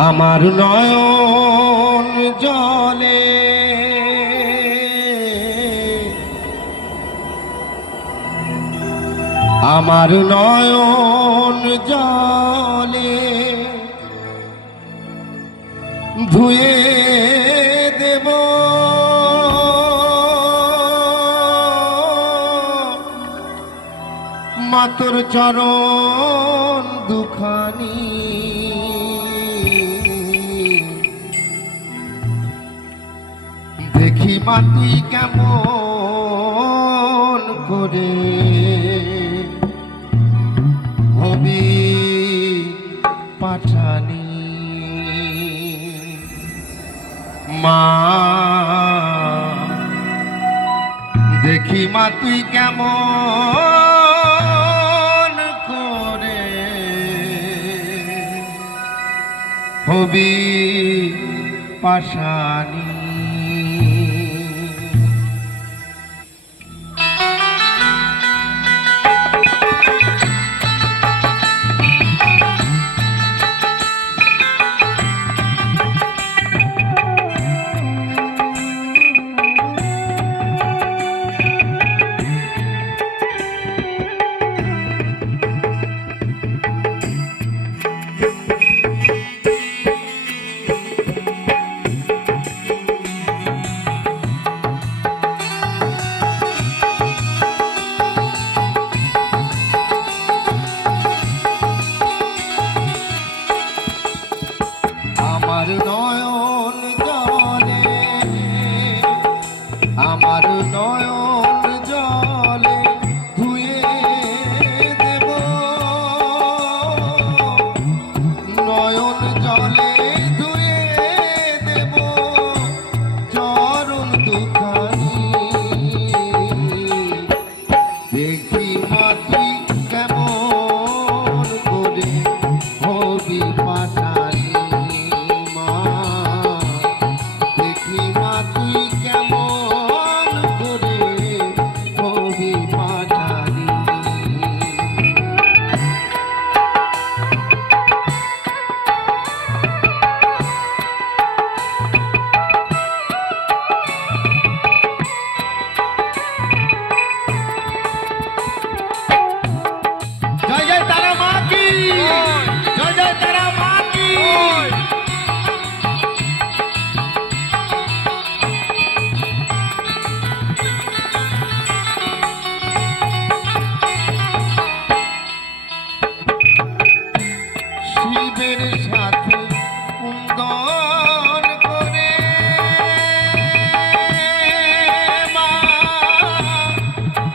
আমার নয়ন জলে আমার নয়ন জলে ধুয়ে দেব মাতর চরণ দুখানি দেখি মা তুই কেমন করে হবি পাঠানি মা দেখি মা তুই কেমন করে হবি পাশানি আমার নয়ন জলে আমার নয়ন জলে ধুয়ে দেব নয়ন জলে ধুয়ে দেব চরণ দুখানি দেখি মা তুই কেমন করে হবি পাঠানি শিবের সাথে কুন্দন করে মা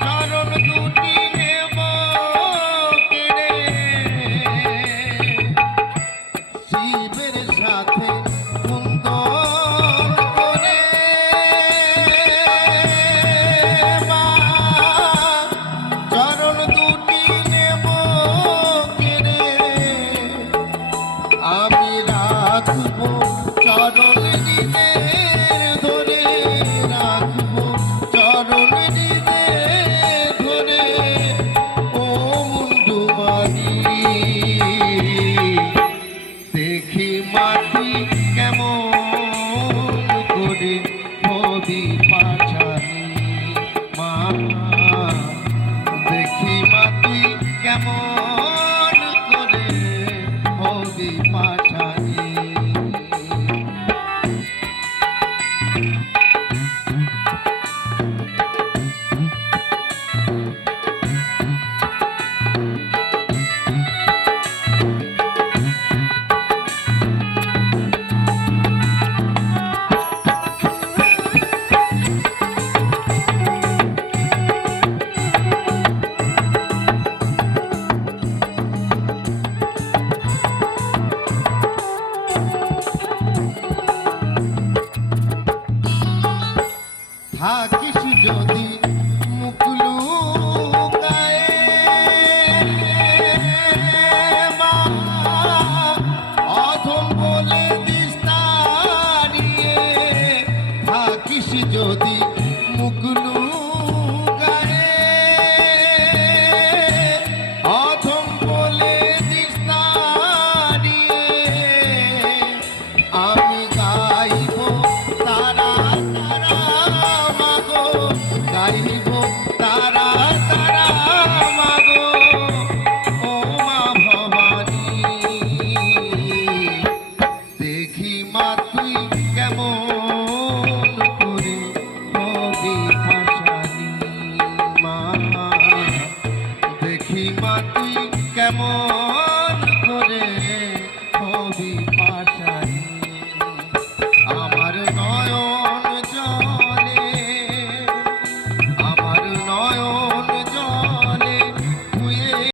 চরণ দুটি নেব কেড়ে শিবের সাথে কুন্দন করে মা চরণ দুটি নেব আমি রাখবো চরণ নিজের ধরে রাখবো চরণ নিজের ধরে ও মুন্ডু বাড়ি দেখি মাটি কেমন করে হবি পাঠানি মা দেখি মাটি কেমন করে হবি পাঠানি